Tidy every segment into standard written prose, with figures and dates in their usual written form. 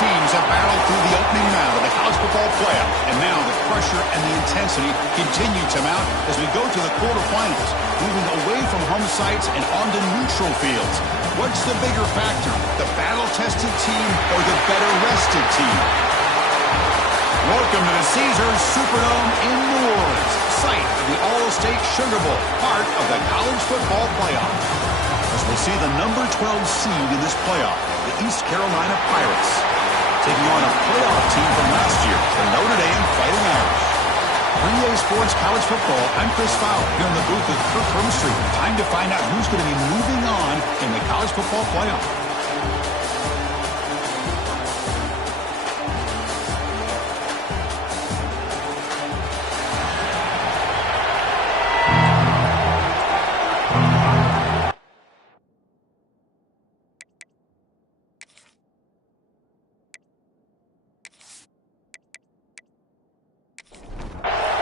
teams have battled through the opening round of the college football playoff, and now the pressure and the intensity continue to mount as we go to the quarterfinals, moving away from home sites and onto neutral fields. What's the bigger factor, the battle-tested team or the better-rested team? Welcome to the Caesars Superdome in New Orleans, site of the All-State Sugar Bowl, part of the college football playoff. As we'll see the number 12 seed in this playoff, the East Carolina Pirates, taking on a playoff team from last year, the Notre Dame Fighting Irish. For EA Sports College Football, I'm Chris Fowler, here in the booth with Kirk Hermstreet. Time to find out who's going to be moving on in the college football playoff.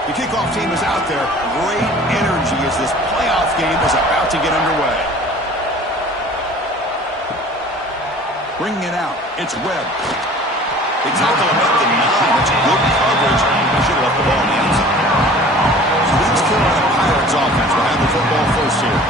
The kickoff team is out there. Great energy as this playoff game is about to get underway. Bringing it out, it's Webb. They tackle him at the 9. That's good coverage. They should have left the ball in the end zone. So the East Carolina Pirates offense will have the football first here.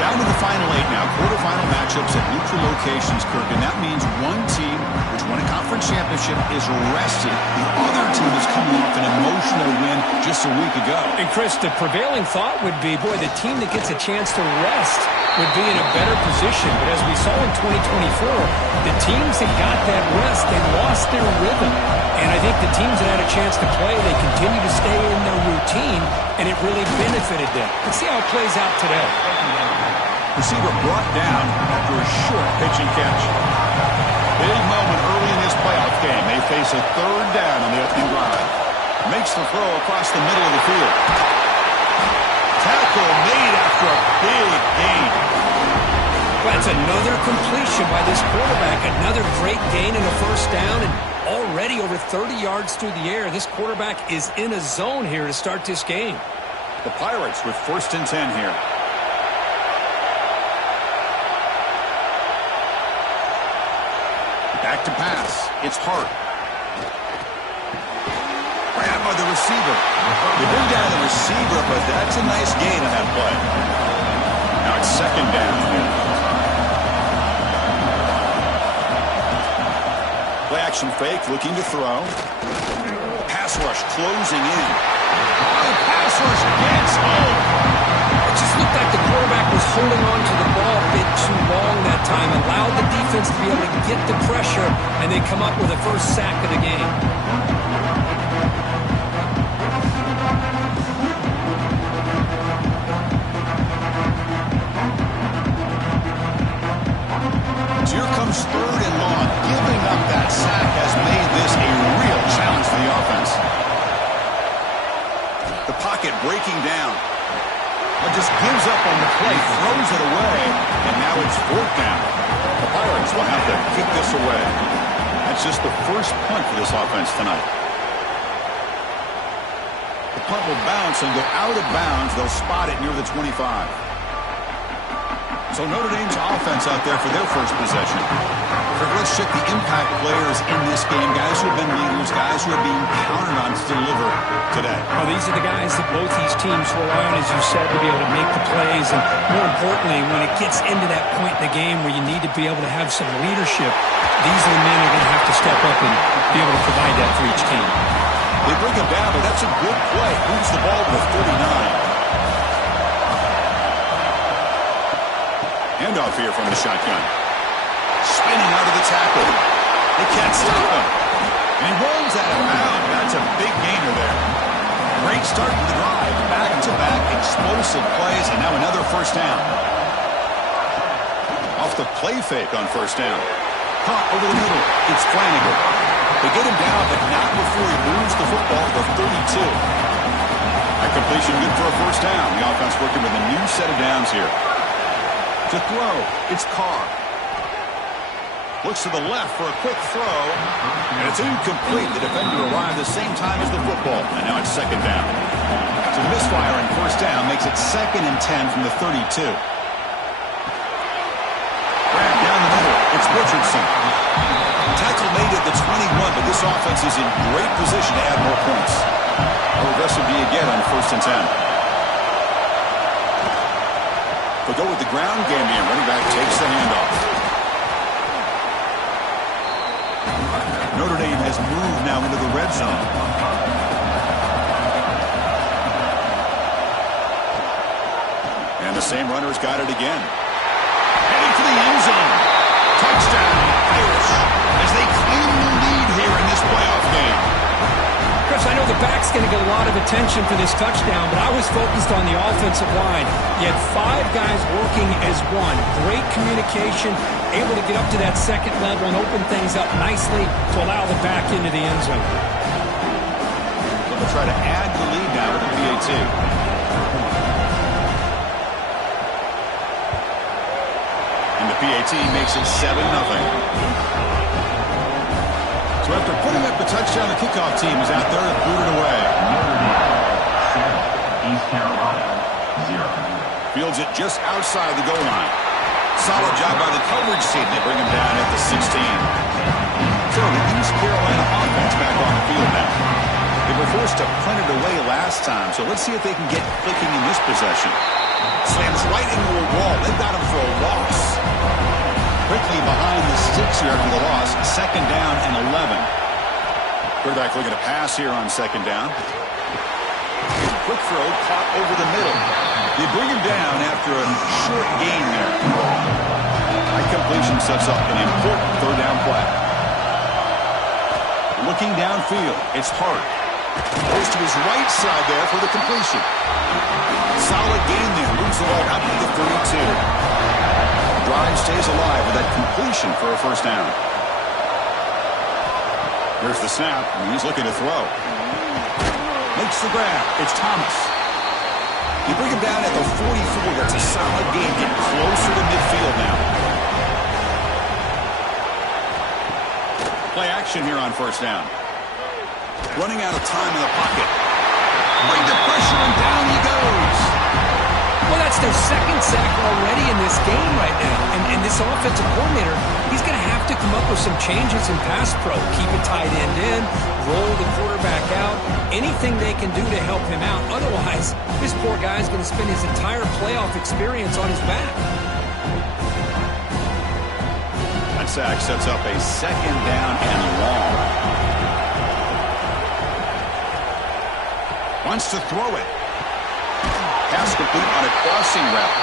Down to the final 8 now. Quarterfinal matchups at neutral locations, Kirk. And that means one team which won a conference championship is rested. The other team is coming off an emotional win just a week ago. And Chris, the prevailing thought would be, boy, the team that gets a chance to rest would be in a better position. But as we saw in 2024, the teams that got that rest, they lost their rhythm. And I think the teams that had a chance to play, they continue to stay in their routine, and it really benefited them. Let's see how it plays out today. Receiver brought down after a short pitching catch. Big moment early in this playoff game. They face a third down on the opening drive. Makes the throw across the middle of the field. Tackle made after a big gain. That's another completion by this quarterback. Another great gain in a first down, and already over 30 yards through the air. This quarterback is in a zone here to start this game. The Pirates with 1st and 10 here. Back to pass. It's Hart. Grab by the receiver. They bring down the receiver, but that's a nice gain on that play. Now it's 2nd down here. Play action fake, looking to throw. Pass rush closing in. The pass rush gets home. It just looked like the quarterback was holding on to the ball a bit too long that time, allowed the defense to be able to get the pressure, and they come up with a first sack of the game. So here comes 3rd and long. Giving up that sack has made this a real challenge for the offense. The pocket breaking down. But just gives up on the play, throws it away, and now it's 4th down. The Pirates will have to kick this away. That's just the first punt for this offense tonight. The punt will bounce and go out of bounds. They'll spot it near the 25. So Notre Dame's offense out there for their first possession. Let's check the impact players in this game, guys who have been leaders, guys who are being counted on to deliver today. Well, these are the guys that both these teams rely on, as you said, to be able to make the plays. And more importantly, when it gets into that point in the game where you need to be able to have some leadership, these are the men who are going to have to step up and be able to provide that for each team. They bring him down, but that's a good play. Moves the ball to the 39. Handoff here from the shotgun. Spinning out of the tackle. They can't stop him. And he rolls out of bounds. That's a big gainer there. Great start to the drive. Back-to-back explosive plays, and now another first down. Off the play fake on first down. Pump over the middle. It's Flanagan. They get him down, but not before he moves the football to the 32. That completion good for a first down. The offense working with a new set of downs here. To throw, it's Carr. Looks to the left for a quick throw, and it's incomplete. The defender arrived the same time as the football, and now it's 2nd down. So the misfire on first down makes it 2nd and 10 from the 32. Grab down the middle. It's Richardson. Tackle made at the 20. offense is in great position to add more points. Well, this would be again on 1st and 10. They'll go with the ground game here. Running back takes the handoff. Notre Dame has moved now into the red zone. And the same runner's got it again. Heading for the end zone. Touchdown, Irish, as they claim the lead here in this playoff game. Chris, I know the back's going to get a lot of attention for this touchdown, but I was focused on the offensive line. You had 5 guys working as one. Great communication, able to get up to that second level and open things up nicely to allow the back into the end zone. They'll try to add the lead now with the PAT. And the PAT makes it 7-0. So after putting up the touchdown, the kickoff team is out there to boot it away. East Carolina, 0. Fields it just outside the goal line. Solid job by the coverage team. They bring him down at the 16. So the East Carolina offense back on the field now. They were forced to punt it away last time, so let's see if they can get clicking in this possession. Slams right into a wall. They've got him for a loss. Quickly behind the sticks here after the loss. 2nd down and 11. Quarterback looking to pass here on 2nd down. Quick throw caught over the middle. They bring him down after a short gain there. High completion sets up an important 3rd down play. Looking downfield, it's Hart. Goes to his right side there for the completion. Solid gain there. Moves the ball out to the 32. Drive stays alive with that completion for a 1st down. Here's the snap, and he's looking to throw. Makes the grab. It's Thomas. You bring him down at the 44. That's a solid gain. Get closer to midfield now. Play action here on 1st down. Running out of time in the pocket. Bring the pressure, and down he goes. Well, that's their 2nd sack already in this game right now. And this offensive coordinator, he's going to have to come up with some changes in pass pro. Keep a tight end in, roll the quarterback out, anything they can do to help him out. Otherwise, this poor guy's going to spend his entire playoff experience on his back. That sack sets up a 2nd down and long. Wants to throw it. Pass complete on a crossing route.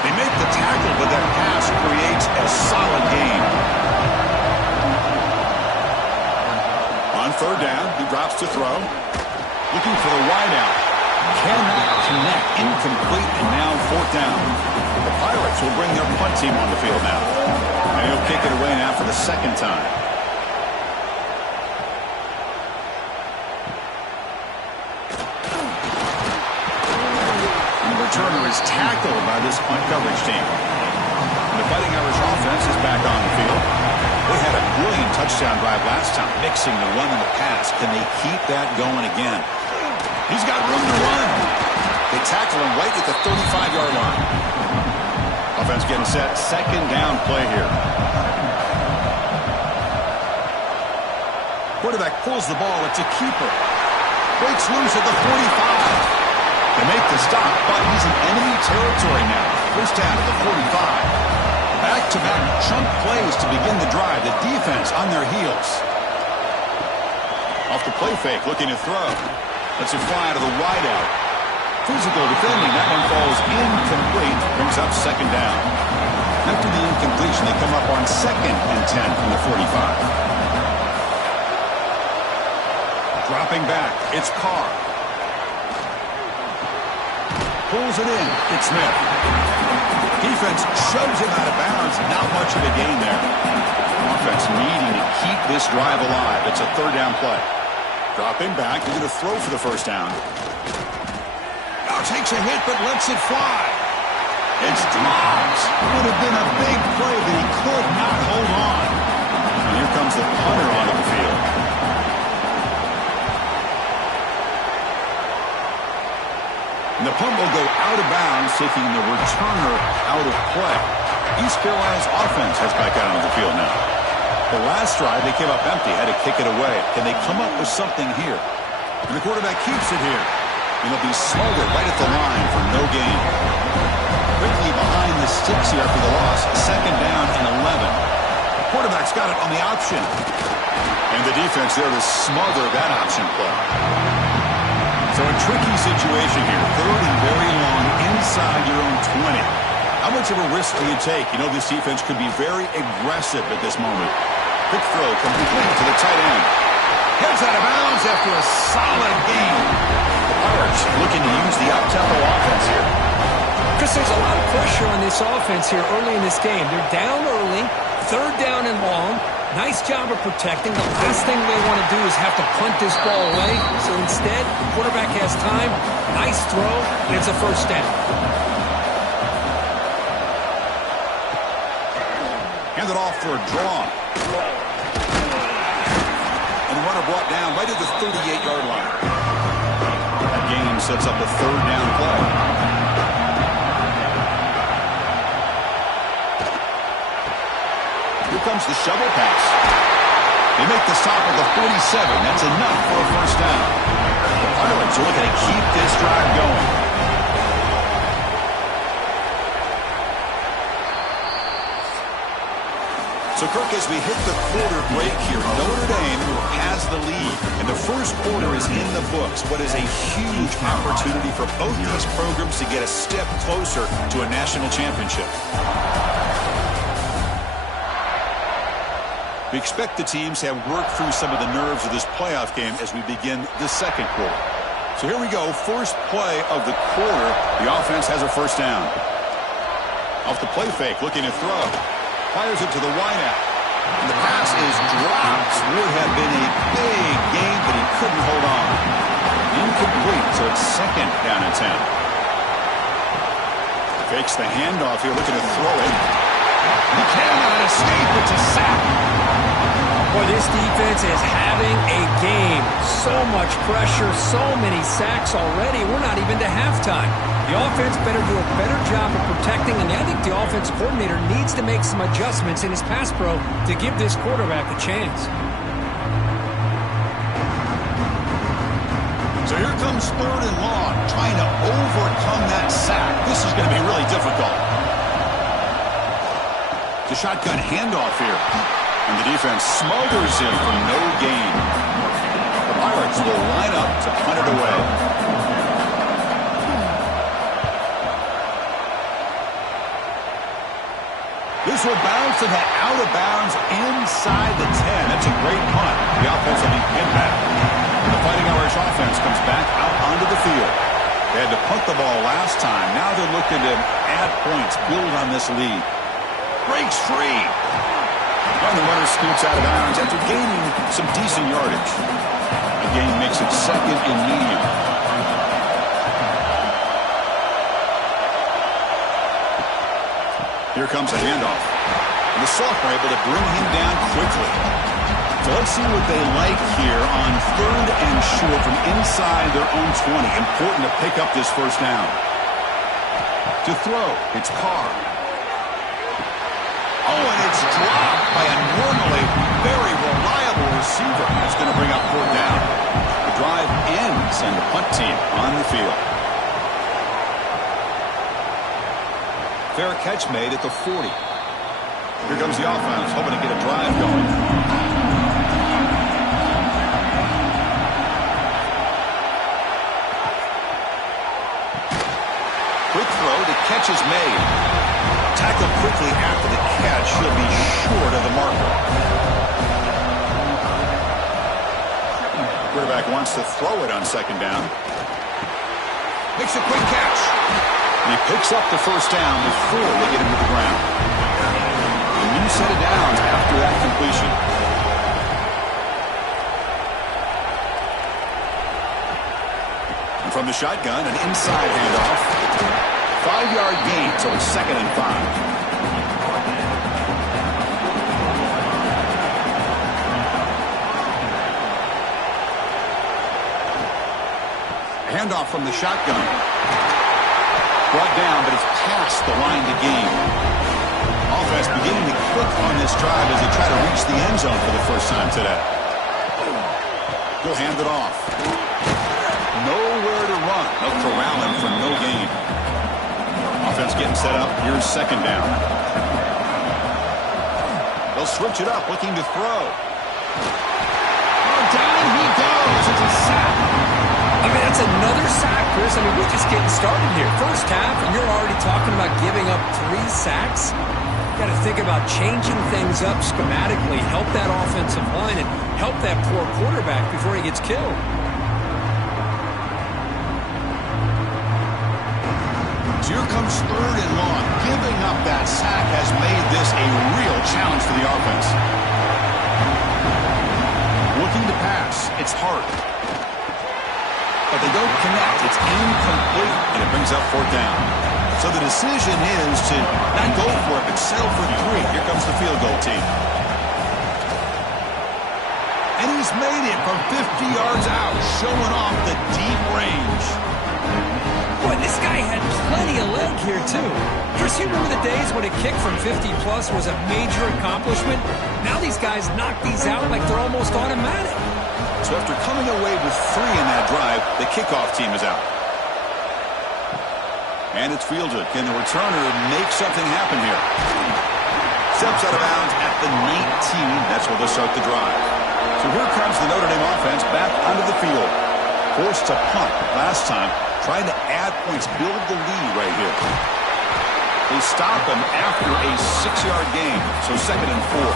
They make the tackle, but that pass creates a solid gain. On 3rd down, he drops to throw. Looking for the wideout. Cannot connect. Incomplete, and now 4th down. The Pirates will bring their punt team on the field now. And he'll kick it away now for the 2nd time. Returner is tackled by this punt coverage team. The Fighting Irish offense is back on the field. They had a brilliant touchdown drive last time, mixing the run and the pass. Can they keep that going again? He's got room to run. They tackle him right at the 35-yard line. Offense getting set. 2nd down play here. Quarterback pulls the ball. It's a keeper. Breaks loose at the 45. They make the stop, but he's in enemy territory now. 1st down at the 45. Back-to-back chunk plays to begin the drive. The defense on their heels. Off the play fake, looking to throw. Lets it fly to the wideout. Physical defending. That one falls incomplete. Brings up 2nd down. After the incompletion, they come up on 2nd and 10 from the 45. Dropping back, it's Carr. Pulls it in. It's Smith. Defense shoves him out of bounds. Not much of a gain there. Offense needing to keep this drive alive. It's a 3rd down play. Dropping back. They're going to throw for the 1st down. Now takes a hit, but lets it fly. It's dropped. Would have been a big play, but he could not hold on. And here comes the punter onto the field. And the punt will go out of bounds, taking the returner out of play. East Carolina's offense heads back out onto the field now. The last drive, they came up empty, had to kick it away. Can they come up with something here? And the quarterback keeps it here. And it'll be smothered right at the line for no gain. Quickly behind the sticks here after the loss. Second down and 11. The quarterback's got it on the option. And the defense there to smother that option play. So a tricky situation here. Third and very long inside your own 20. How much of a risk do you take? You know this defense could be very aggressive at this moment. Quick throw complete to the tight end. Heads out of bounds after a solid game. The Pirates looking to use the up-tempo offense here. Because there's a lot of pressure on this offense here early in this game. They're down early, third down and long. Nice job of protecting. The last thing they want to do is have to punt this ball away. So instead, the quarterback has time. Nice throw, and it's a first down. Hand it off for a draw. And the runner brought down right at the 38-yard line. That game sets up a third down play. Here comes the shovel pass. They make the stop at the 47. That's enough for a first down. The Pirates are looking to keep this drive going. So, Kirk, as we hit the quarter break here, Notre Dame has the lead, and the first quarter is in the books. What is a huge opportunity for both these programs to get a step closer to a national championship. We expect the teams to have worked through some of the nerves of this playoff game as we begin the second quarter. So here we go, first play of the quarter. The offense has a first down. Off the play fake, looking to throw. Fires it to the wideout. And the pass is dropped. Would have been a big game, but he couldn't hold on. Incomplete, so it's second down and 10. Fakes the handoff here, looking to throw it. He cannot escape. It's a sack. Boy, this defense is having a game. So much pressure, so many sacks already. We're not even to halftime. The offense better do a better job of protecting, and I think the offense coordinator needs to make some adjustments in his pass pro to give this quarterback a chance. So here comes third and long, trying to overcome that sack. This is going to be really difficult. The shotgun handoff here. And the defense smothers him for no gain. The Pirates will line up to punt it away. This will bounce and head out of bounds inside the 10. That's a great punt. The offense will be pinned back. And the Fighting Irish offense comes back out onto the field. They had to punt the ball last time. Now they're looking to add points, build on this lead. Breaks free. And the runner scoots out of bounds after gaining some decent yardage. The gain makes it second and medium. Here comes a handoff. And the Sophomore able to bring him down quickly. So let's see what they like here on third and short from inside their own 20. Important to pick up this first down. To throw, it's Carr. Oh, and it's dropped by a normally very reliable receiver. That's going to bring up fourth down. The drive ends and the punt team on the field. Fair catch made at the 40. Here comes the offense, hoping to get a drive going. Quick throw, the catch is made. Tackled quickly after the catch. He'll be short of the marker. Quarterback wants to throw it on second down. Makes a quick catch. And he picks up the first down before they get him to the ground. A new set of downs after that completion. And from the shotgun, an inside handoff. 5-yard gain, so it's second and 5. Handoff from the shotgun. Brought down, but it's past the line to gain. Offense beginning to quick on this drive as they try to reach the end zone for the first time today. He'll hand it off. Nowhere to run. They'll corral him for no gain. Offense getting set up. Here's second down. They'll switch it up, looking to throw. Down he goes. It's a sack. I mean, that's another sack, Chris. I mean, we're just getting started here. First half, and you're already talking about giving up 3 sacks. You got to think about changing things up schematically, help that offensive line, and help that poor quarterback before he gets killed. So here comes third and long. Giving up that sack has made this a real challenge for the offense. Looking to pass. It's hard. But they don't connect. It's incomplete, and it brings up fourth down. So the decision is to not go for it, but settle for 3. Here comes the field goal team. And he's made it from 50 yards out, showing off the deep range. Boy, this guy had plenty of leg here, too. Chris, you remember the days when a kick from 50-plus was a major accomplishment? Now these guys knock these out like they're almost automatic. So after coming away with 3 in that drive, the kickoff team is out. And it's fielded. Can the returner make something happen here? Steps out of bounds at the 19. That's where they'll start the drive. So here comes the Notre Dame offense back onto the field. Forced to punt last time, trying to add points, build the lead right here. They stop him after a 6-yard gain, so second and 4.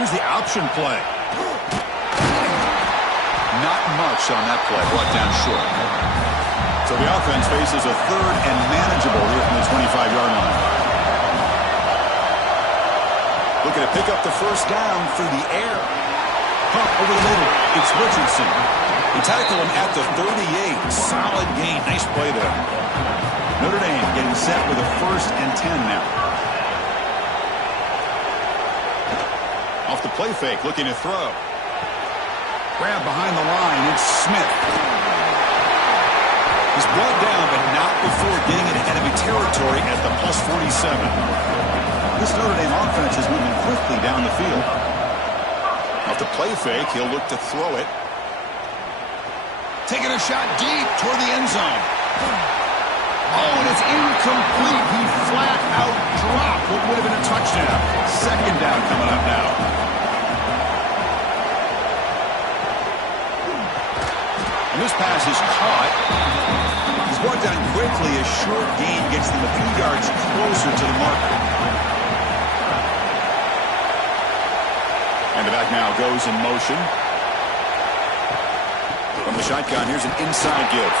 Here's the option play. Not much on that play, brought down short. So the offense faces a third and manageable here from the 25-yard line. Looking to pick up the first down through the air. Pump over the middle. It's Richardson. They tackle him at the 38. Solid gain. Nice play there. Notre Dame getting set with a first and 10 now. Off the play fake, looking to throw. Grab behind the line. It's Smith. He's brought down, but not before getting into enemy territory at the plus 47. This Notre Dame offense is moving quickly down the field. Off the play fake, he'll look to throw it. Taking a shot deep toward the end zone. Oh, and it's incomplete. He flat out dropped what would have been a touchdown. Second down coming up now. And this pass is caught. He's brought down quickly. A short gain gets them a few yards closer to the marker. And the back now goes in motion. From the shotgun, here's an inside give.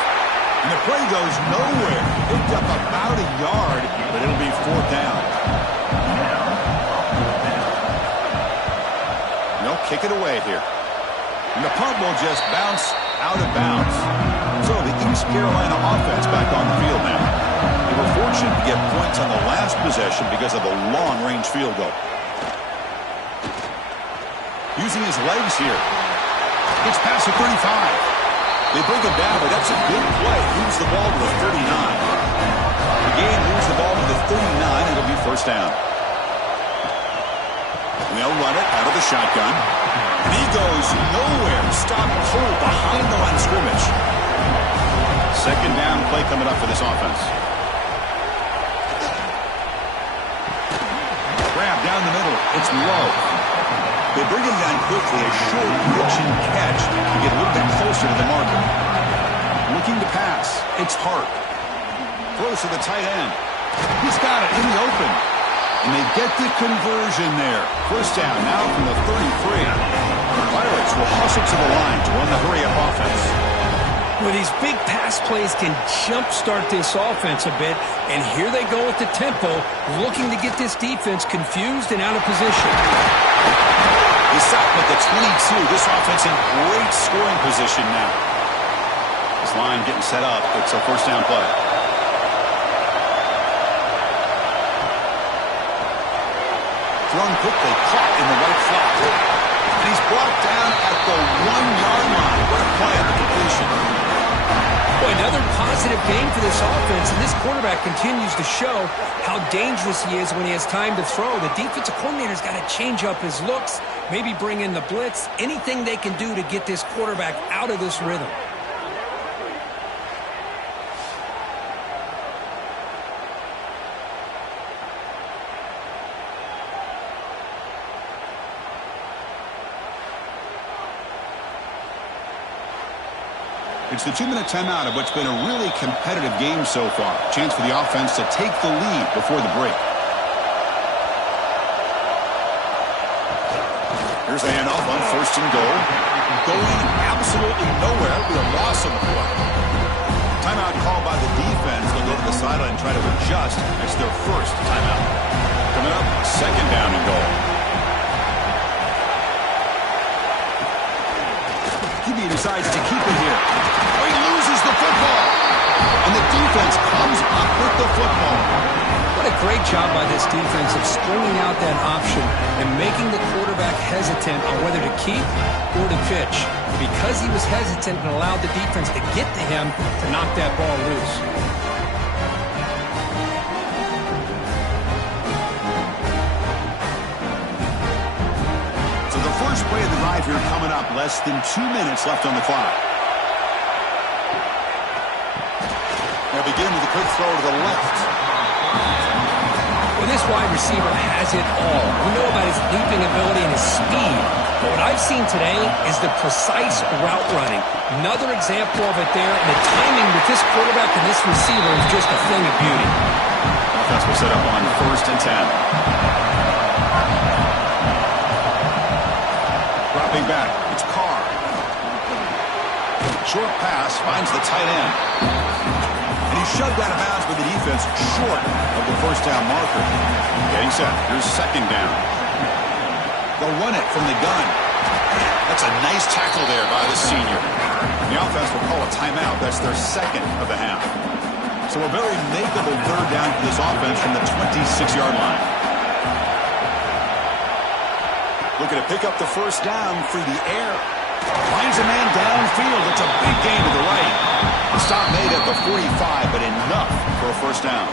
And the play goes nowhere. Picked up about a yard, but it'll be fourth down. And they'll kick it away here. And the punt will just bounce out of bounds. So the East Carolina offense back on the field now. They were fortunate to get points on the last possession because of a long-range field goal. Using his legs here. Gets past the 35. They bring him down, but that's a good play. Moves the ball to the 39. The game moves the ball to the 39. It'll be first down. And they'll run it out of the shotgun. And he goes nowhere. Stopped cold behind the line of scrimmage. Second down play coming up for this offense. Grab down the middle. It's low. They bring him down quickly, a short reaching catch to get a little bit closer to the marker. Looking to pass. It's Hart. Throws to the tight end. He's got it in the open. And they get the conversion there. First down now from the 33. The Pirates will hustle to the line to run the hurry-up offense. Well, these big pass plays can jumpstart this offense a bit, and here they go with the tempo, looking to get this defense confused and out of position. They stop at the 22. This offense in great scoring position now. This line getting set up. It's a first down play. Thrown quickly, caught in the right flat. And he's brought down at the 1-yard line. What a play on the completion. Boy, another positive game for this offense, and this quarterback continues to show how dangerous he is when he has time to throw. The defensive coordinator's got to change up his looks, maybe bring in the blitz, anything they can do to get this quarterback out of this rhythm. It's the 2-minute timeout of what's been a really competitive game so far. Chance for the offense to take the lead before the break. Here's a handoff on 1st and goal. Going absolutely nowhere with a loss on the play. Timeout called by the defense. They'll go to the sideline and try to adjust. It's their first timeout. Coming up, 2nd down and goal. QB decides to keep it here. He loses the football. And the defense comes up with the football. What a great job by this defense of stringing out that option and making the quarterback hesitant on whether to keep or to pitch. Because he was hesitant and allowed the defense to get to him to knock that ball loose. So the first play of the drive here coming up, less than 2 minutes left on the clock. They'll begin with a quick throw to the left. Well, this wide receiver has it all. We know about his leaping ability and his speed. But what I've seen today is the precise route running. Another example of it there. And the timing with this quarterback and this receiver is just a thing of beauty. Offense will set up on 1st and 10. Dropping back. It's Carr. Short pass finds the tight end. And he's shoved out of bounds with the defense short of the 1st down marker. Getting set. Here's 2nd down. They'll run it from the gun. That's a nice tackle there by the senior. The offense will call a timeout. That's their 2nd of the half. So a very makeable 3rd down for this offense from the 26-yard line. Looking to pick up the 1st down through the air. Finds a man downfield. It's a big gain to the right. The stop made at the 45, but enough for a 1st down.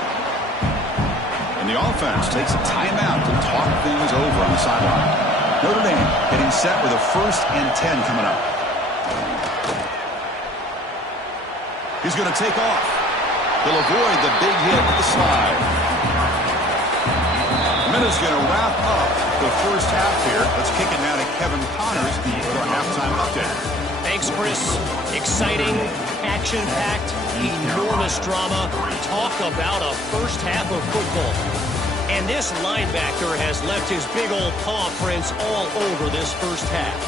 And the offense takes a timeout to talk things over on the sideline. Notre Dame getting set with a 1st and 10 coming up. He's going to take off. He'll avoid the big hit with the slide. Minute's going to wrap up the 1st half here. Let's kick it now to Kevin Connors for our halftime update. Thanks, Chris. Exciting, action-packed, enormous drama. Talk about a 1st half of football. And this linebacker has left his big old paw prints all over this 1st half.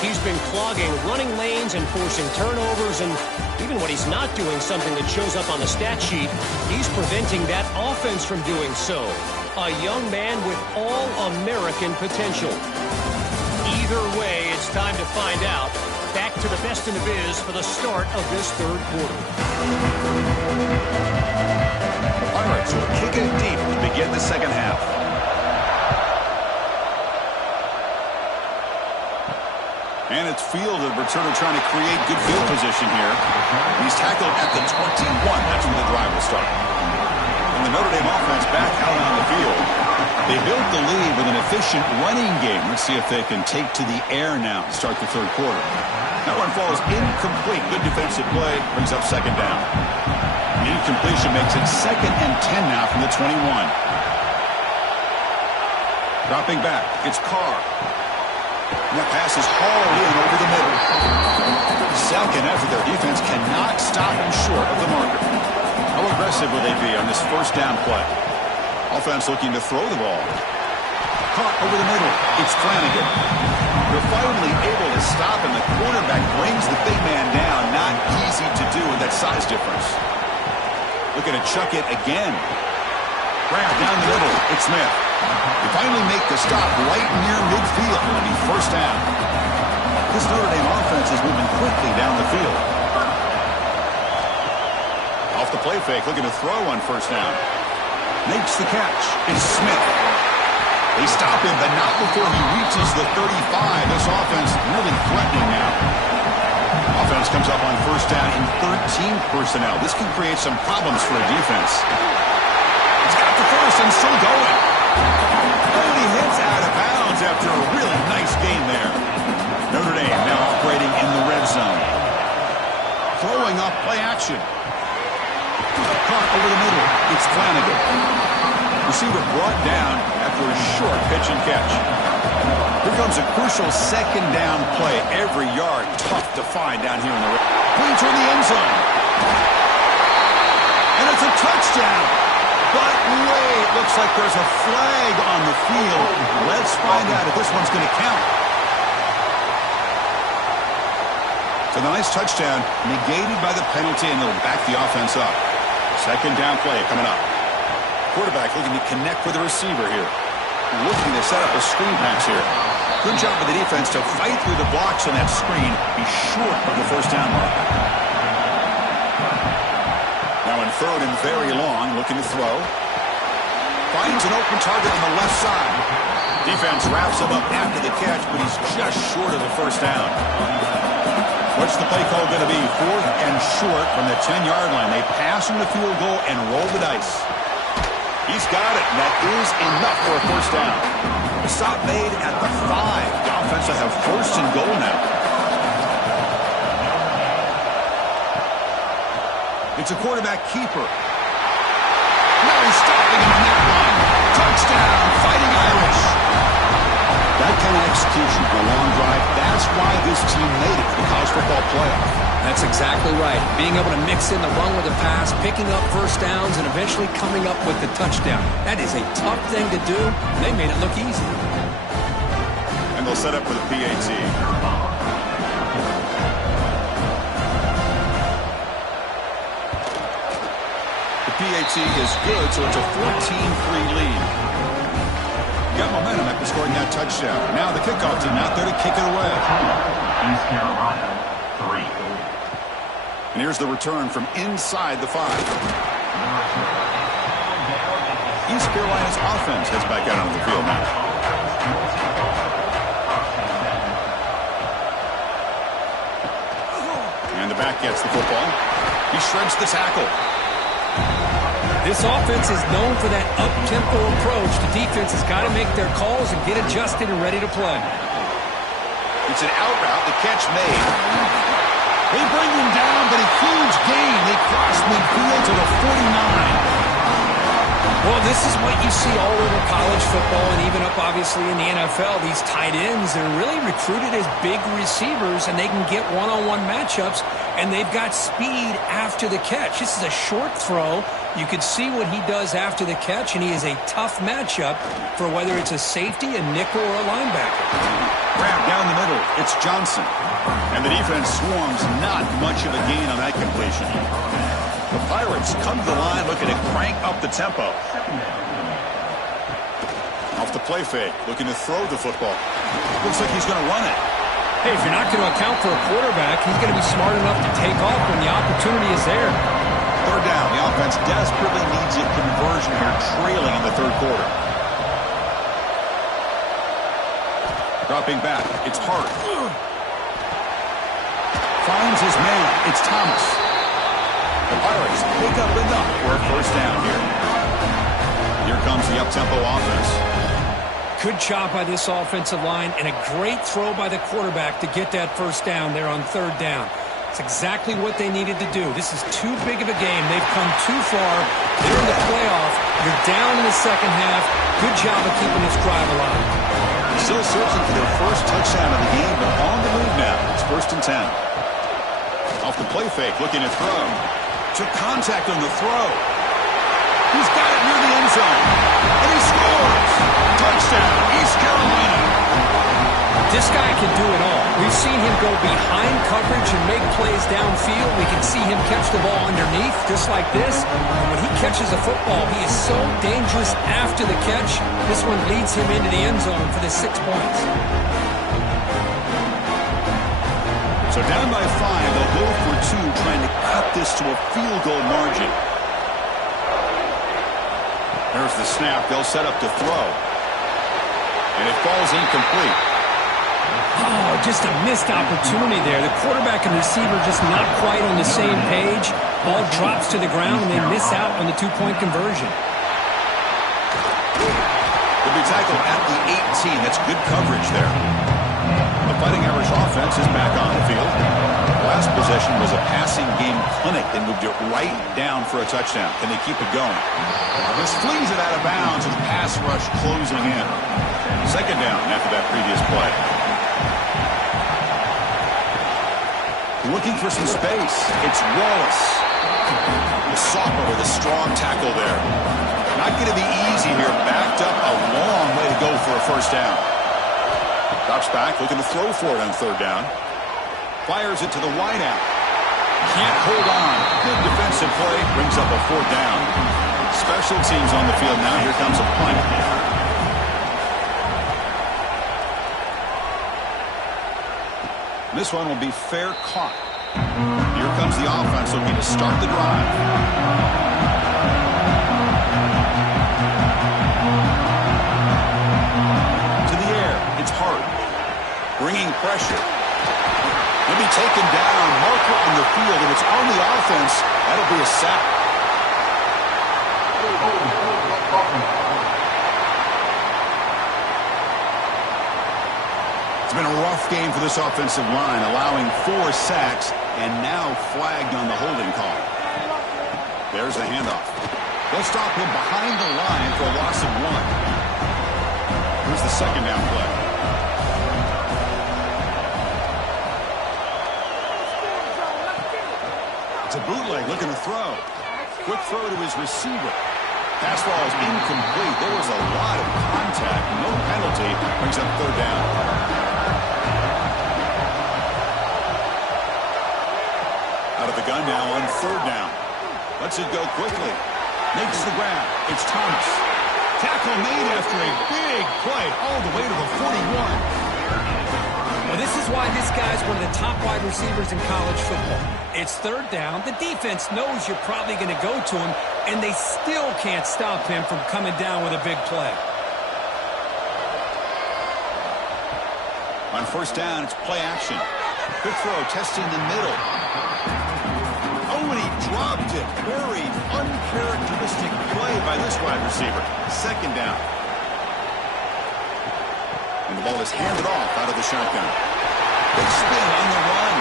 He's been clogging running lanes and forcing turnovers, and even when he's not doing something that shows up on the stat sheet, he's preventing that offense from doing so. A young man with all-American potential. Either way, it's time to find out. Back to the best in the biz for the start of this 3rd quarter. Pirates will kick it deep to begin the 2nd half. And it's fielded. Returner trying to create good field position here. He's tackled at the 21. That's where the drive will start. And the Notre Dame offense back out on the field. They built the lead with an efficient running game. Let's see if they can take to the air now to start the 3rd quarter. That one falls incomplete. Good defensive play. Brings up 2nd down. The incompletion makes it 2nd and 10 now from the 21. Dropping back. It's Carr. And that pass is hauled in over the middle. 2nd after their defense cannot stop him short of the marker. How aggressive will they be on this 1st down play? Offense looking to throw the ball. Caught over the middle. It's Flanagan. They're finally able to stop, and the quarterback brings the big man down. Not easy to do with that size difference. Looking to chuck it again. Grab down the middle. It's Smith. They finally make the stop right near midfield. It'll be 1st down. This Notre Dame offense is moving quickly down the field. Off the play fake, looking to throw on 1st down. Makes the catch. It's Smith. They stop him, but not before he reaches the 35. This offense really threatening now. Offense comes up on first down in 13 personnel. This can create some problems for a defense. He's got the first and still going. And he hits out of bounds after a really nice game there. Notre Dame now operating in the red zone. Throwing up play action. Caught over the middle. It's Flanagan. Receiver brought down after a short pitch and catch. Here comes a crucial second down play. Every yard tough to find down here in the red. Clean toward the end zone. And it's a touchdown. But wait, looks like there's a flag on the field. Let's find out if this one's going to count. So the nice touchdown negated by the penalty, and they'll back the offense up. Second down play coming up. Quarterback looking to connect with the receiver here. Looking to set up a screen pass here. Good job by the defense to fight through the blocks on that screen. Be short of the first down mark. Now in third and very long, looking to throw. Finds an open target on the left side. Defense wraps him up after the catch, but he's just short of the first down. What's the play call going to be? Fourth and short from the 10-yard line. They pass him the field goal and roll the dice. He's got it, and that is enough for a first down. The stop made at the 5. The offense will have first and goal now. It's a quarterback keeper. Now he's stopping him on that one. Touchdown, Fighting Irish. That kind of execution for a long drive, that's why this team made it to the college football playoff. That's exactly right. Being able to mix in the run with the pass, picking up first downs, and eventually coming up with the touchdown. That is a tough thing to do. They made it look easy. And they'll set up for the PAT. The PAT is good, so it's a 14-3 lead. Got momentum after scoring that touchdown. Now the kickoff team out there to kick it away. East Carolina, 3. And here's the return from inside the 5. East Carolina's offense heads back out onto the field now. And the back gets the football. He shreds the tackle. This offense is known for that up-tempo approach. The defense has got to make their calls and get adjusted and ready to play. It's an out route. The catch made. They bring him down, but a huge gain. They cross midfield to the 49. Well, this is what you see all over college football and even up, obviously, in the NFL. These tight ends, they're really recruited as big receivers, and they can get one-on-one matchups, and they've got speed after the catch. This is a short throw. You can see what he does after the catch, and he is a tough matchup for whether it's a safety, a nickel, or a linebacker. Grab down the middle. It's Johnson. And the defense swarms not much of a gain on that completion. The Pirates come to the line looking to crank up the tempo. Off the play fake, looking to throw the football. Looks like he's going to run it. Hey, if you're not going to account for a quarterback, he's going to be smart enough to take off when the opportunity is there. Third down. The offense desperately needs a conversion here, trailing in the third quarter. Dropping back. It's Hart. Finds his man. It's Thomas. The Pirates pick up enough for a first down here. Here comes the up-tempo offense. Good job by this offensive line and a great throw by the quarterback to get that first down there on third down. It's exactly what they needed to do. This is too big of a game. They've come too far. They're in the playoff. You're down in the second half. Good job of keeping this drive alive. Still searching for their first touchdown of the game, but on the move now. It's 1st and 10. Off the play fake, looking to throw. Took contact on the throw. He's got it near the end zone. And he scores! Touchdown, East Carolina. This guy can do it all. We've seen him go behind coverage and make plays downfield. We can see him catch the ball underneath, just like this. And when he catches a football, he is so dangerous after the catch. This one leads him into the end zone for the 6 points. So down by 5, they'll go for 2, trying to cut this to a field goal margin. There's the snap. They'll set up to throw. And it falls incomplete. Oh, just a missed opportunity there. The quarterback and receiver just not quite on the same page. Ball drops to the ground, and they miss out on the two-point conversion. They'll be tackled at the 18. That's good coverage there. The Fighting Irish offense is back on the field. Last possession was a passing game clinic. They moved it right down for a touchdown. Can they keep it going? This flings it out of bounds with pass rush closing in. Second down after that previous play. Looking for some space. It's Wallace. The sophomore with a strong tackle there. Not going to be easy here. Backed up a long way to go for a first down. Drops back, looking to throw for it on third down. Fires it to the wideout. Can't hold on. Good defensive play. Brings up a fourth down. Special teams on the field now. Here comes a punt. This one will be fair caught. Here comes the offense looking to start the drive. To the air. It's hard. Bringing pressure. He'll be taken down. Marker on the field. If it's on the offense, that'll be a sack. It's been a rough game for this offensive line, allowing 4 sacks and now flagged on the holding call. There's the handoff. They'll stop him behind the line for a loss of 1. Here's the second down play. It's a bootleg looking to throw. Quick throw to his receiver. Pass ball is incomplete. There was a lot of contact. No penalty. Brings up third down. Out of the gun now on third down. Lets it go quickly. Makes the grab. It's Thomas. Tackle made after a big play all the way to the 41. Well, this is why this guy's one of the top wide receivers in college football. It's third down. The defense knows you're probably going to go to him, and they still can't stop him from coming down with a big play. On first down, it's play action. Quick throw, testing the middle. Oh, and he dropped it. Very uncharacteristic play by this wide receiver. Second down. And the ball is handed off out of the shotgun. Big spin on the run.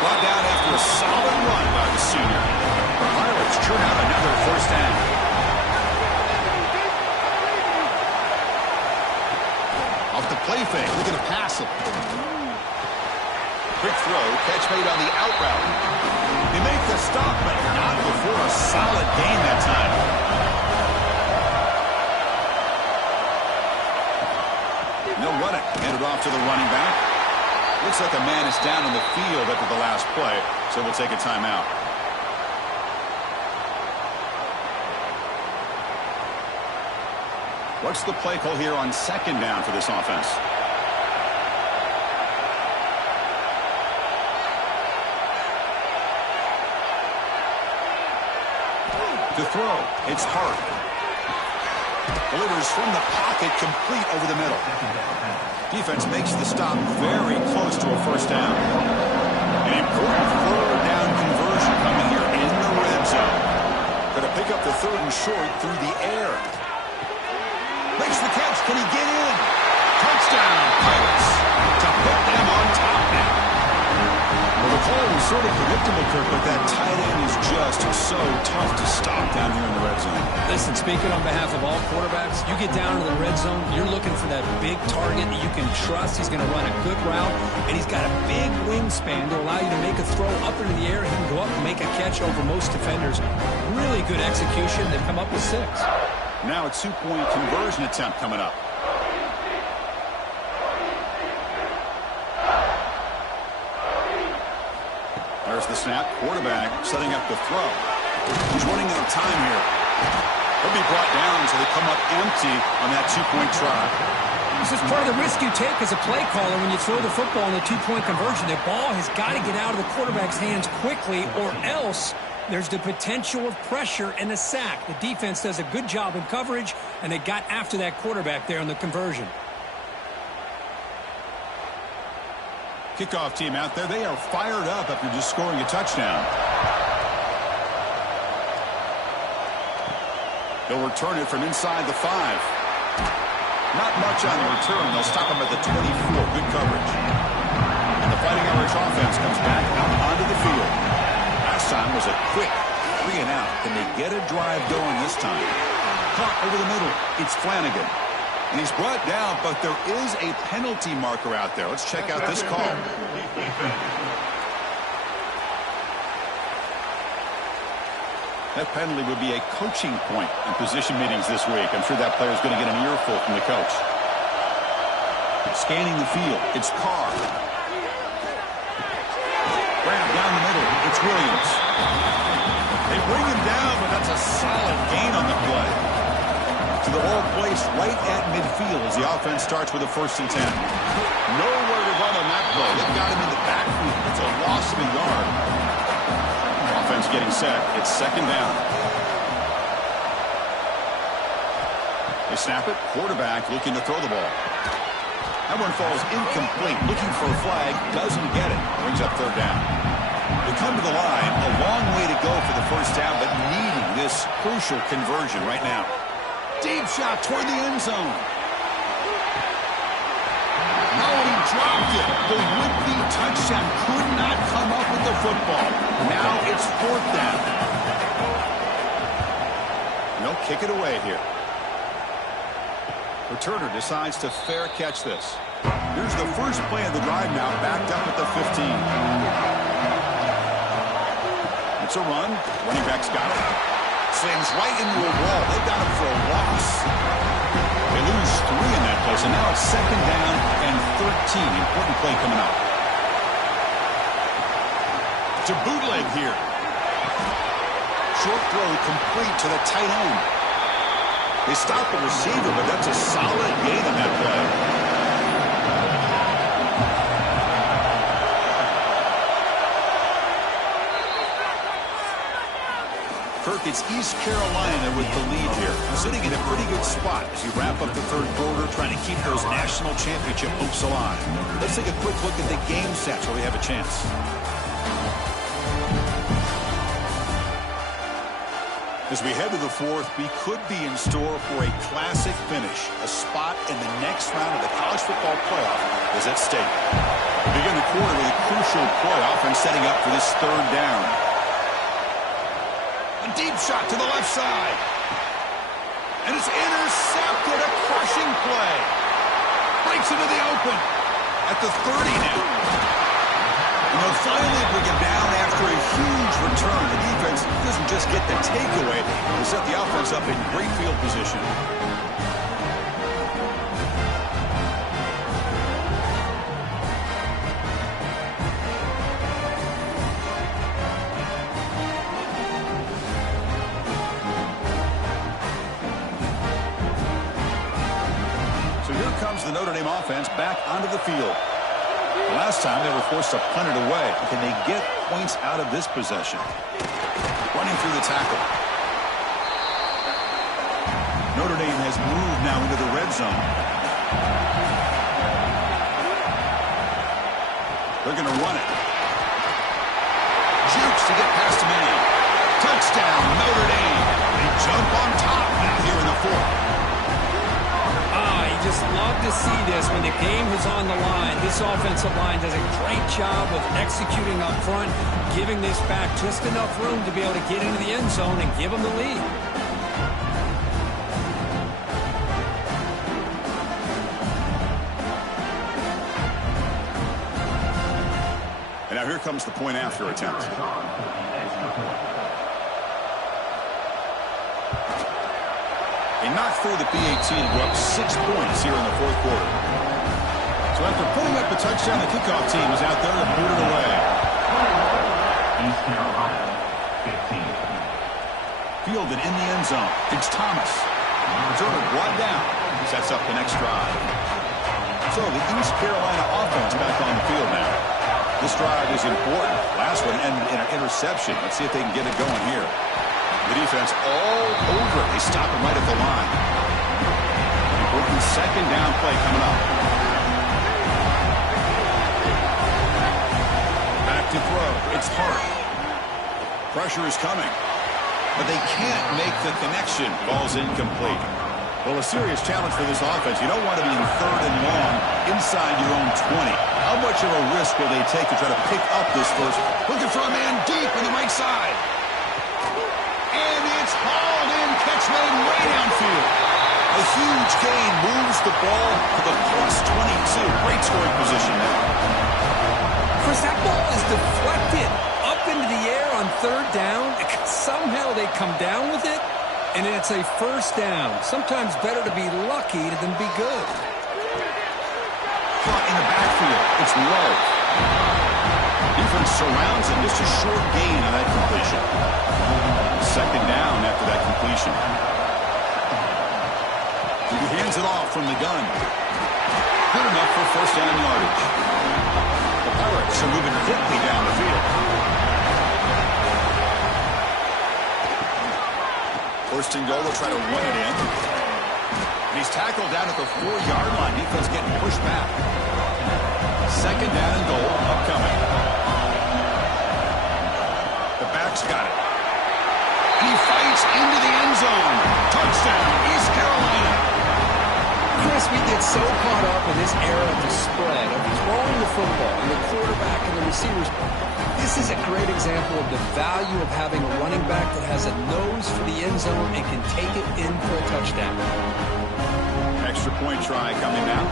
Brought down after a solid run by the senior. The Pirates churn out another first down. Off the play fake, looking to pass him. Quick throw, catch made on the out route. They make the stop, but not before a solid gain that time. No running. Handed off to the running back. Looks like a man is down in the field after the last play, so we'll take a timeout. What's the play call here on second down for this offense? To throw, it's Hart. Delivers from the pocket, complete over the middle. Defense makes the stop very close to a first down. An important third down conversion coming here in the red zone. Going to pick up the third and short through the air. Makes the catch. Can he get in? Touchdown, Pirates, to put them on top now. Well, the call was sort of predictable, Kirk, but that tight end is just so tough to stop down here in the red zone. Listen, speaking on behalf of all quarterbacks, you get down to the red zone, you're looking for that big target that you can trust. He's going to run a good route, and he's got a big wingspan to allow you to make a throw up into the air. He can go up and make a catch over most defenders. Really good execution. They come up with 6. Now a 2-point conversion attempt coming up. There's the snap. Quarterback setting up the throw. He's running out of time here. He'll be brought down so they come up empty on that 2-point try. This is part of the risk you take as a play caller when you throw the football in a 2-point conversion. The ball has got to get out of the quarterback's hands quickly, or else there's the potential of pressure and a sack. The defense does a good job in coverage, and they got after that quarterback there on the conversion. Kickoff team out there, they are fired up after just scoring a touchdown. They'll return it from inside the 5. Not much on the return. They'll stop him at the 24. Good coverage. And the Fighting Irish offense comes back out onto the field. Last time was a quick 3 and out. Can they get a drive going this time? Caught over the middle. It's Flanagan. And he's brought down, but there is a penalty marker out there. Let's check out this call. That penalty would be a coaching point in position meetings this week. I'm sure that player is going to get an earful from the coach. Scanning the field. It's Carr. Grab down the middle. It's Williams. They bring him down, but that's a solid gain on the play. To the ball placed right at midfield as the offense starts with a 1st and 10. Nowhere to run on that play. They've got him in the backfield. It's a loss of a yard. Offense getting set. It's 2nd down. They snap it. Quarterback looking to throw the ball. That one falls incomplete. Looking for a flag. Doesn't get it. Brings up 3rd down. They come to the line. A long way to go for the 1st down, but needing this crucial conversion right now. Deep shot toward the end zone. Oh, he dropped it. The would-be touchdown could not come up with the football. Now it's 4th down. No, kick it away here. Returner decides to fair catch this. Here's the first play of the drive now, backed up at the 15. It's a run. Running back's got it. Slams right into a wall. They got him for a loss. They lose 3 in that place, and now it's 2nd down and 13. Important play coming up. To bootleg here. Short throw complete to the tight end. They stop the receiver, but that's a solid gain on that play. Kirk, it's East Carolina with the lead here. Sitting in a pretty good spot as you wrap up the 3rd quarter, trying to keep those national championship hopes alive. Let's take a quick look at the game sets where we have a chance. As we head to the 4th, we could be in store for a classic finish. A spot in the next round of the college football playoff is at stake. We begin the quarter with a crucial playoff and setting up for this 3rd down. A deep shot to the left side. And it's intercepted. A crushing play. Breaks into the open. At the 30 now. And they'll finally bring it down after a huge return. The defense doesn't just get the takeaway. They set the offense up in great field position. So here comes the Notre Dame offense back onto the field. Last time they were forced to punt it away. Can they get points out of this possession? Running through the tackle. Notre Dame has moved now into the red zone. They're going to run it. Jukes to get past the man. Touchdown, Notre Dame. They jump on top now here in the 4th. Just love to see this when the game is on the line. This offensive line does a great job of executing up front, giving this back just enough room to be able to get into the end zone and give them the lead. And now here comes the point after attempt. They knocked through the PAT to go up 6 points here in the 4th quarter. So after putting up the touchdown, the kickoff team is out there to boot it away. East Carolina, 15. Fielded in the end zone. It's Thomas. Returner brought down. Sets up the next drive. So the East Carolina offense back on the field now. This drive is important. Last one ended in an interception. Let's see if they can get it going here. The defense all over it. They stop him right at the line. Important 2nd down play coming up. to throw. It's Hart. Pressure is coming. But they can't make the connection. Ball's incomplete. Well, a serious challenge for this offense. You don't want to be in 3rd and long inside your own 20. How much of a risk will they take to try to pick up this first? Looking for a man deep on the right side. And it's hauled in. Catch made way downfield. A huge gain moves the ball to the +22. Great scoring position now. Chris, that ball is deflected up into the air on 3rd down. Somehow they come down with it, and it's a first down. Sometimes better to be lucky than be good. Caught in the backfield. It's low. Defense surrounds him. Just a short gain on that completion. 2nd down after that completion. He hands it off from the gun. Good enough for first down yardage. The Pirates are moving quickly down the field. 1st and goal, they'll try to run it in. And he's tackled down at the 4-yard line. Defense getting pushed back. 2nd down and goal upcoming. The back's got it. And he fights into the end zone. Touchdown, East Carolina. Chris, we get so caught up in this era of the spread, of throwing the football, and the quarterback and the receivers. This is a great example of the value of having a running back that has a nose for the end zone and can take it in for a touchdown. Extra point try coming now.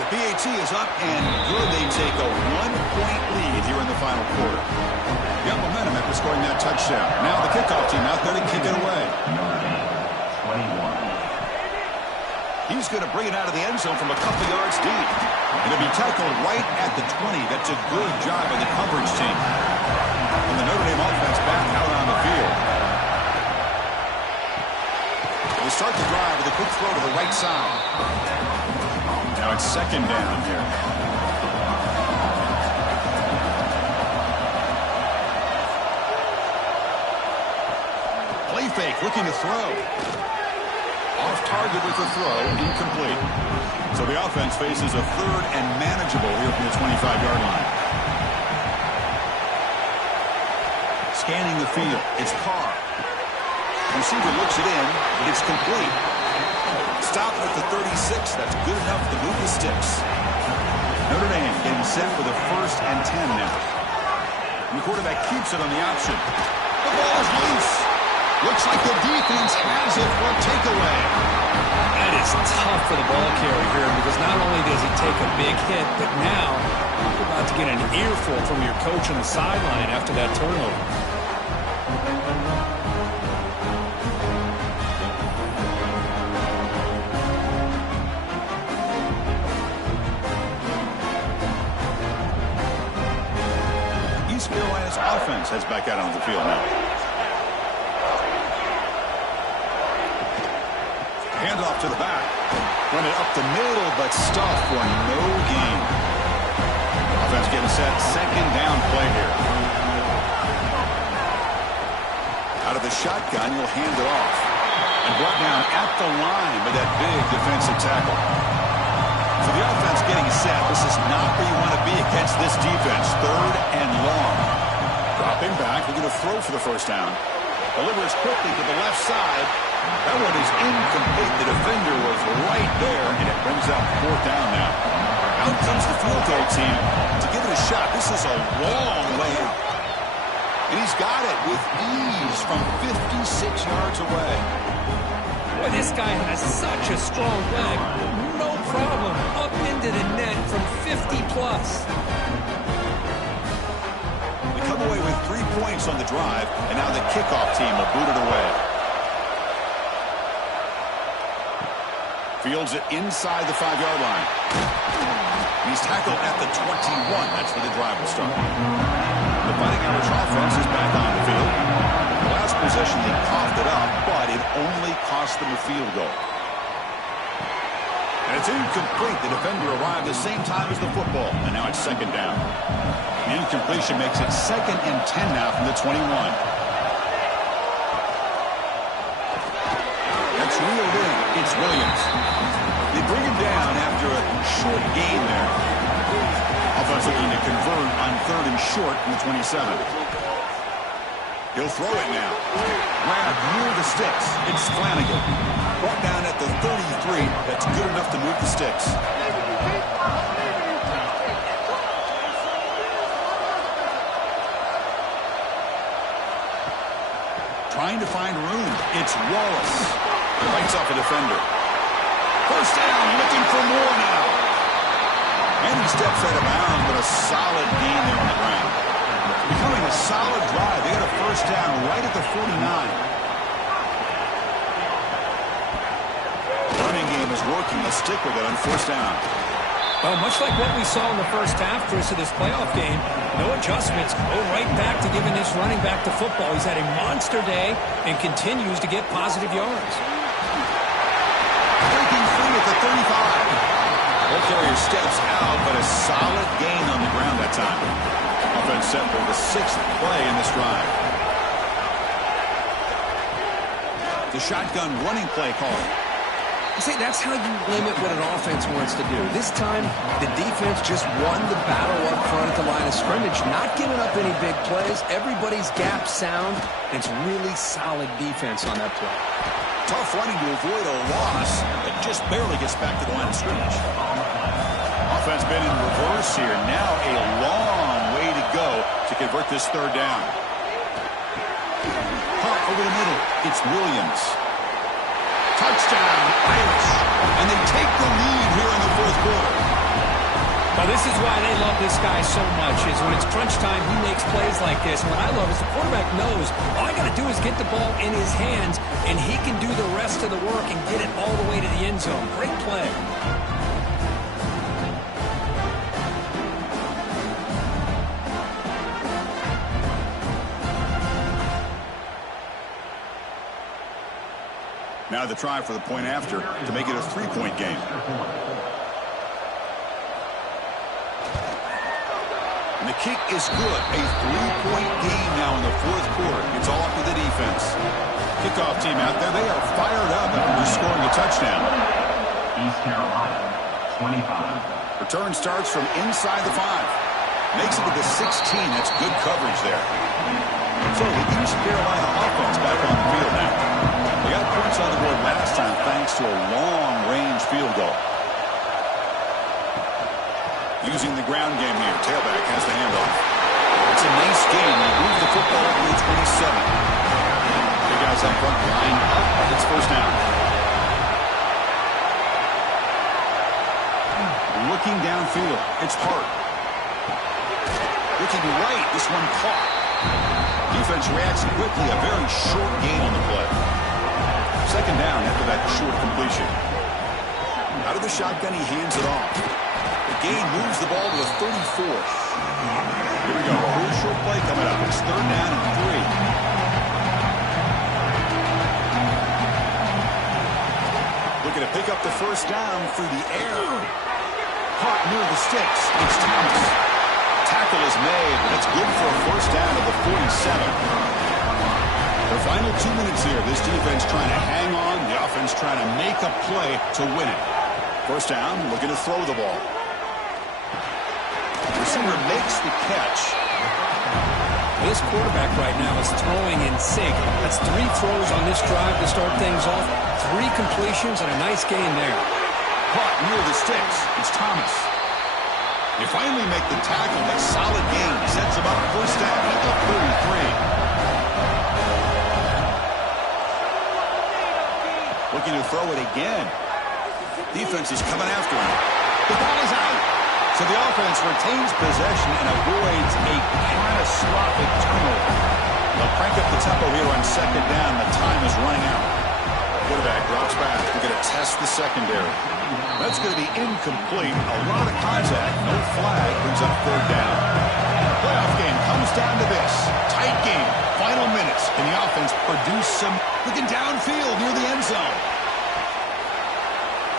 The PAT is up and good. They take a 1-point lead here in the final quarter. Got momentum after scoring that touchdown. Now the kickoff team out there to kick it away. Number 21. He's going to bring it out of the end zone from a couple yards deep. And it'll be tackled right at the 20. That's a good job of the coverage team. And the Notre Dame offense back out on the field. They start the drive with a quick throw to the right side. Now it's 2nd down here. Play fake, looking to throw. Off target with the throw, incomplete. So the offense faces a 3rd and manageable here from the 25-yard line. Scanning the field, it's Carr. Receiver looks it in, it's complete. Stopped at the 36, that's good enough to move the sticks. Notre Dame getting set for the 1st and 10 now. And the quarterback keeps it on the option. The ball is loose. Looks like the defense has it for a takeaway. That is tough for the ball carrier here because not only does he take a big hit, but now you're about to get an earful from your coach on the sideline after that turnover. East Carolina's offense heads back out on the field now. Handoff to the back. Run it up the middle, but stuffed for no gain. Offense getting set. 2nd down play here. Out of the shotgun, you'll hand it off. And brought down at the line with that big defensive tackle. So the offense getting set. This is not where you want to be against this defense. 3rd and long. Dropping back. Looking to throw for the first down. Delivers quickly to the left side. That one is incomplete. The defender was right there, and it brings up 4th down now. Out comes the field goal team to give it a shot. This is a long way out. And he's got it with ease from 56 yards away. Boy, this guy has such a strong leg. No problem. Up into the net from 50-plus. They come away with 3 points on the drive, and now the kickoff team will boot it away. Fields it inside the 5-yard line. He's tackled at the 21. That's where the drive will start. The Fighting Irish offense is back on the field. The last possession, they coughed it up, but it only cost them a field goal. And it's incomplete. The defender arrived the same time as the football, and now it's 2nd down. The incompletion makes it 2nd and 10 now from the 21. That's reeled in. It's Williams. They bring him down after a short gain there. Offense looking to convert on 3rd and short from the 27. He'll throw it now. Grab near the sticks. It's Flanagan. Brought down at the 33. That's good enough to move the sticks. Trying to find room. It's Wallace. He bites off a defender. First down, looking for more now. And he steps out of bounds, but a solid gain there on the ground. Becoming a solid drive. They got a first down right at the 49. Running game is working. Let's stick with it on first down. Well, much like what we saw in the first half, Chris, of this playoff game, no adjustments. Go right back to giving his running back the football. He's had a monster day and continues to get positive yards. Breaking free at the 35. Ball carrier steps out, but a solid gain on the ground that time. Offense set for the 6th play in this drive. The shotgun running play call. See, that's how you limit what an offense wants to do. This time, the defense just won the battle up front at the line of scrimmage, not giving up any big plays. Everybody's gap sound. It's really solid defense on that play. Tough running to avoid a loss that just barely gets back to the line of scrimmage. Offense been in reverse here. Now a long way to go to convert this 3rd down. Hart over the middle. It's Williams. Touchdown, Irish. And they take the lead here in the 4th quarter. Well, this is why they love this guy so much, is when it's crunch time, he makes plays like this. What I love is the quarterback knows all I got to do is get the ball in his hands, and he can do the rest of the work and get it all the way to the end zone. Great play. Now the try for the point after to make it a 3-point game. And the kick is good. A 3-point game now in the 4th quarter. It's all up to the defense. Kickoff team out there. They are fired up after just scoring a touchdown. East Carolina, 25. Return starts from inside the 5. Makes it to the 16. That's good coverage there. So the East Carolina offense back on the field now. They got points on the board last time thanks to a long-range field goal. Using the ground game here. Tailback has the handoff. It's a nice game. They move the football up to the 27. Big guys up front line up. It's first down. Looking downfield. It's Hart. Looking right. This one caught. Defense reacts quickly. A very short gain on the play. Second down after that short completion. Out of the shotgun, he hands it off. The gain moves the ball to the 34. Here we go. Crucial play coming up. It's 3rd down and 3. Looking to pick up the first down through the air. Caught near the sticks. It's Thomas. Tackle is made, but it's good for a first down at the 47. The final 2 minutes here. This defense trying to hang on. The offense trying to make a play to win it. First down, looking to throw the ball. Receiver makes the catch. This quarterback right now is throwing in sync. That's 3 throws on this drive to start things off. 3 completions and a nice gain there. Caught near the sticks. It's Thomas. They finally make the tackle. That solid gain sets him up first down at the 33. Looking to throw it again. Defense is coming after him. The ball is out. So the offense retains possession and avoids a catastrophic turnover. They'll crank up the tempo here on second down. The time is running out. Quarterback drops back. They're going to test the secondary. That's going to be incomplete. A lot of contact. No flag. Brings up 3rd down. Playoff game comes down to this. Tight game. Final minutes. Can the offense produce some? Looking downfield near the end zone.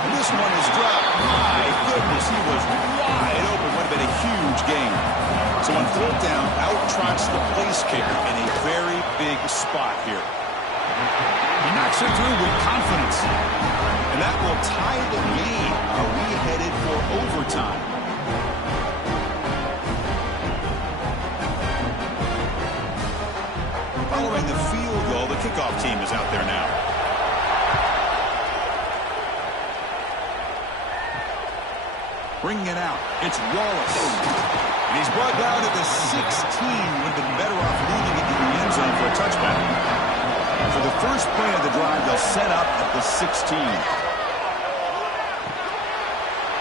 And this one is dropped. My goodness, he was wide open. Would have been a huge game. So on 4th down, out trots the place kicker in a very big spot here. He knocks it through with confidence. And that will tie the game. Are we headed for overtime? Following the field goal, the kickoff team is out there now. Bringing it out, it's Wallace. And he's brought down to the 16. Would have been better off leaving it in the end zone for a touchback. For the first play of the drive, they'll set up at the 16.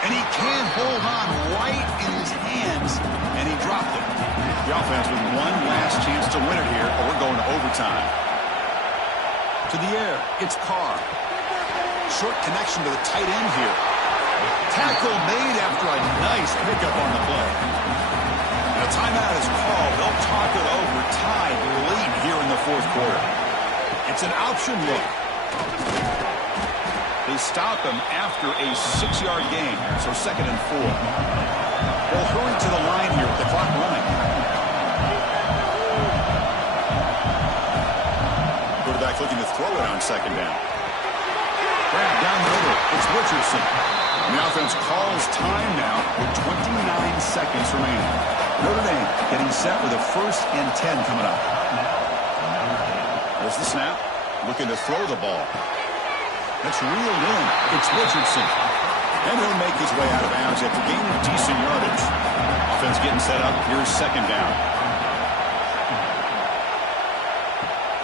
And he can't hold on right in his hands, and he dropped it. The offense with one last chance to win it here, or we're going to overtime. To the air, it's Carr. Short connection to the tight end here. Tackle made after a nice pickup on the play. And a timeout is called. They'll talk it over, tied late here in the fourth quarter. It's an option look. They stop him after a 6-yard gain, so 2nd and 4. They'll hurry to the line here with the clock running. Quarterback looking to throw it on 2nd down. Grab down the middle. It's Richardson. And the offense calls time now with 29 seconds remaining. Notre Dame getting set with a 1st and 10 coming up. There's the snap. Looking to throw the ball. That's reeled in. It's Richardson. And he'll make his way out of bounds after gaining decent yardage. Offense getting set up. Here's 2nd down.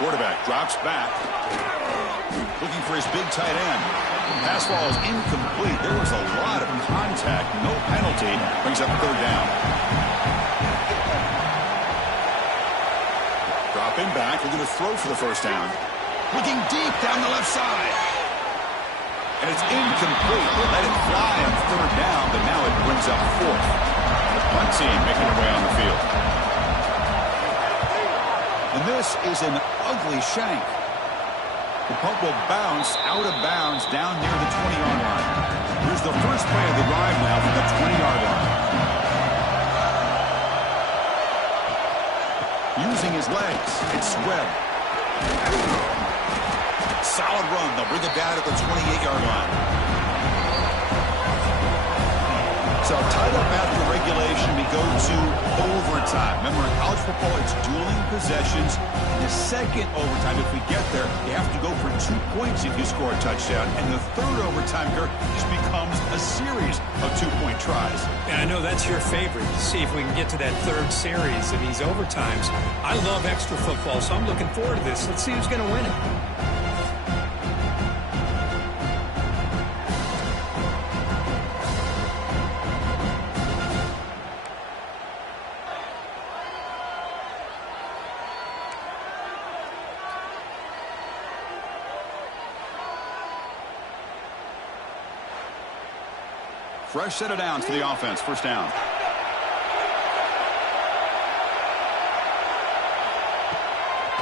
Quarterback drops back. Looking for his big tight end. Pass ball is incomplete. There was a lot of contact. No penalty. Brings up 3rd down. Dropping back. Looking to throw for the 1st down. Looking deep down the left side. And it's incomplete. They let it fly on 3rd down, but now it brings up 4th. The punt team making their way on the field. And this is an ugly shank. The punt will bounce out of bounds down near the 20-yard line. Here's the first play of the drive now from the 20-yard line. Using his legs, it's Webb. Solid run. They'll bring it down at the 28-yard line. So tied up after regulation, we go to overtime. Remember, in college football, it's dueling possessions. In the 2nd overtime, if we get there, you have to go for 2 points if you score a touchdown. And the 3rd overtime, Kirk, just becomes a series of 2-point tries. And I know that's your favorite, to see if we can get to that 3rd series in these overtimes. I love extra football, so I'm looking forward to this. Let's see who's going to win it. Fresh set of downs for the offense. 1st down.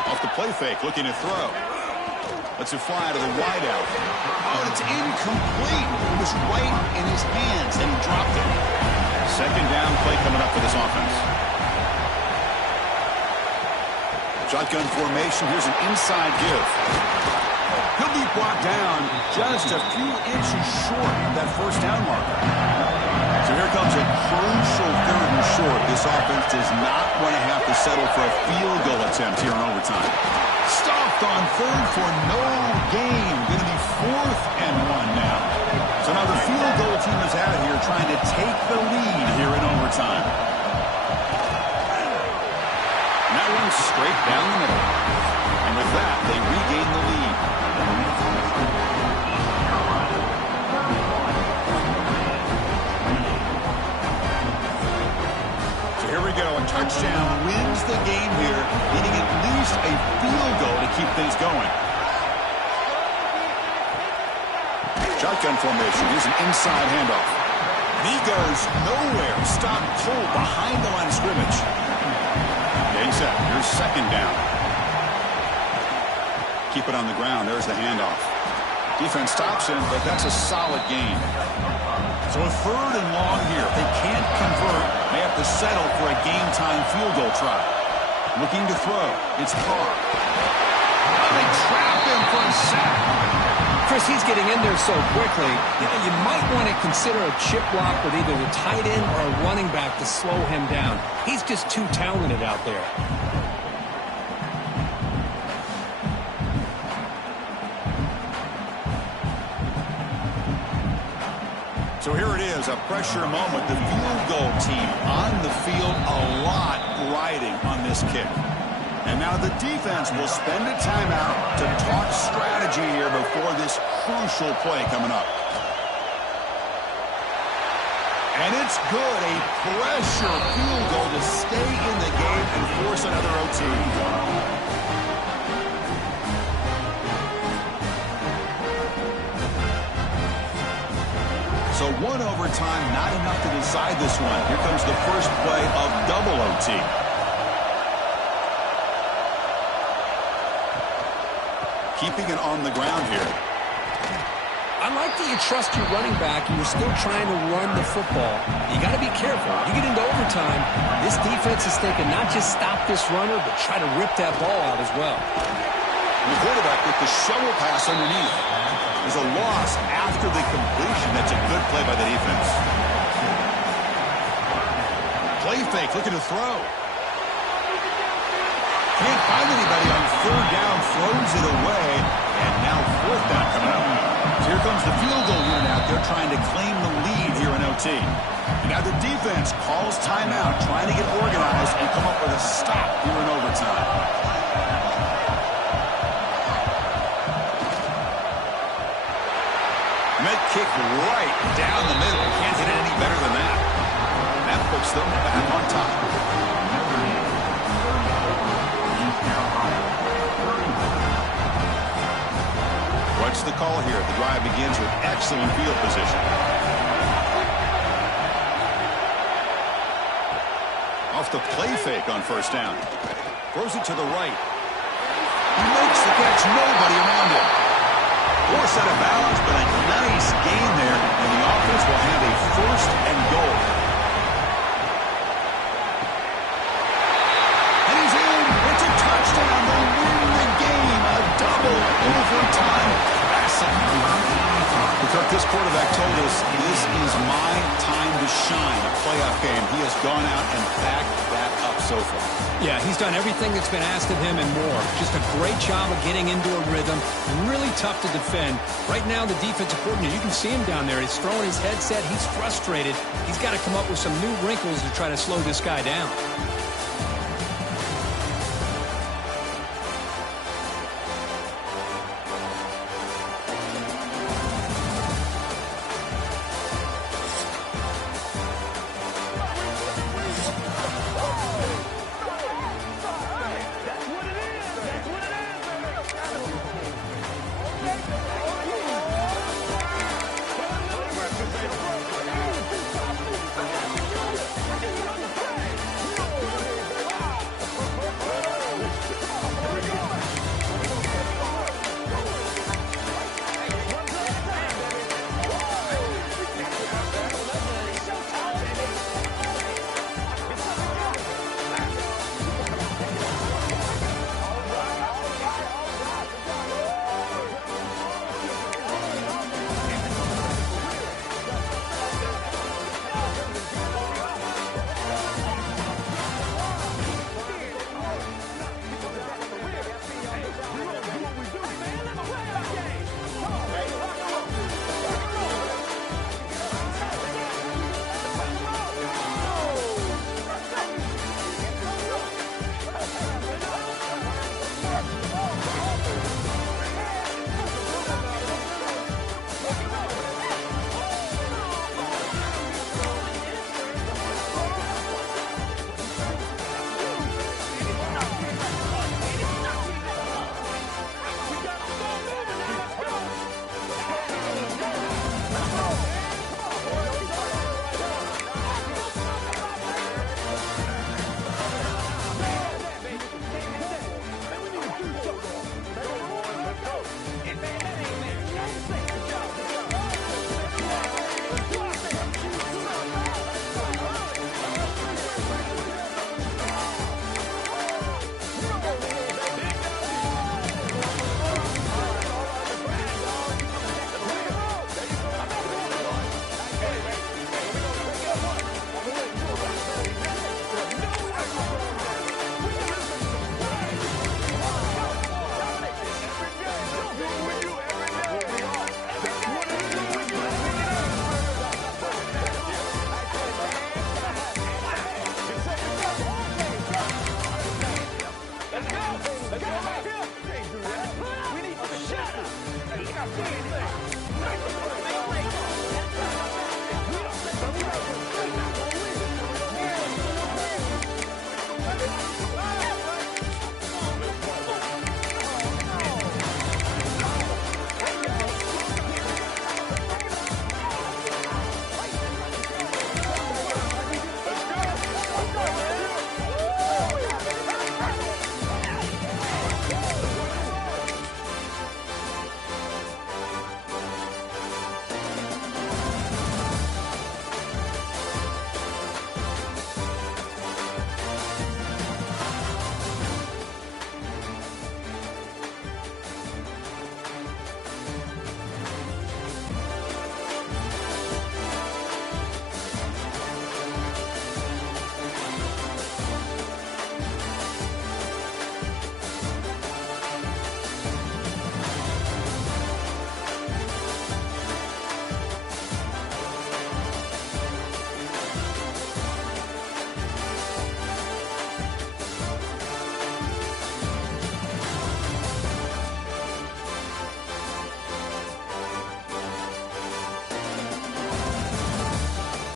Off the play fake, looking to throw. Lets it fly to the wideout. Oh, it's incomplete. It was right in his hands, and he dropped it. 2nd down play coming up for this offense. Shotgun formation. Here's an inside give. He'll be brought down just a few inches short of that 1st down marker. So here comes a crucial 3rd and short. This offense does not want to have to settle for a field goal attempt here in overtime. Stopped on 3rd for no gain. Going to be 4th and 1 now. So now the field goal team is out here trying to take the lead here in overtime. And that one's straight down the middle. And with that, they regain the lead. So here we go. A touchdown wins the game here, needing at least a field goal to keep things going. Shotgun formation. Here's an inside handoff. He goes nowhere. Stopped cold behind the line of scrimmage. Getting set. Here's 2nd down. Keep it on the ground. There's the handoff. Defense stops him, but that's a solid gain. So a 3rd and long here. If they can't convert, they have to settle for a game-time field goal try. Looking to throw. It's Carr. Oh, they trap him for a sack. Chris, he's getting in there so quickly. You might want to consider a chip block with either the tight end or a running back to slow him down. He's just too talented out there. So here it is, a pressure moment. The field goal team on the field, a lot riding on this kick. And now the defense will spend a timeout to talk strategy here before this crucial play coming up. And it's good, a pressure field goal to stay in the game and force another OT. So one overtime, not enough to decide this one. Here comes the first play of double OT. Keeping it on the ground here. I like that you trust your running back and you're still trying to run the football. You got to be careful. You get into overtime, this defense is thinking not just stop this runner, but try to rip that ball out as well. The quarterback with the shovel pass underneath. There's a loss after the completion. That's a good play by the defense. Play fake, looking to throw. Can't find anybody on third down, throws it away, and now fourth down coming up. So here comes the field goal unit out there trying to claim the lead here in OT. And now the defense calls timeout, trying to get organized and come up with a stop here in overtime. Med kick right down the middle. Can't hit it any better than that. That puts them back on top. What's the call here? The drive begins with excellent field position. Off the play fake on first down. Throws it to the right. He makes the catch. Nobody around him. Force out of bounds, but a nice gain there, and the offense will have a first and goal. And he's in. It's a touchdown. They win the game. A double overtime classic. This quarterback told us this is my time to shine, a playoff game. He has gone out and backed that up so far. Yeah, he's done everything that's been asked of him and more. Just a great job of getting into a rhythm. Really tough to defend. Right now, the defensive coordinator, you can see him down there. He's throwing his headset. He's frustrated. He's got to come up with some new wrinkles to try to slow this guy down. Let's go. Let's go right here. Can't do that. We need to shut up. Hey, you got anything. Make the play.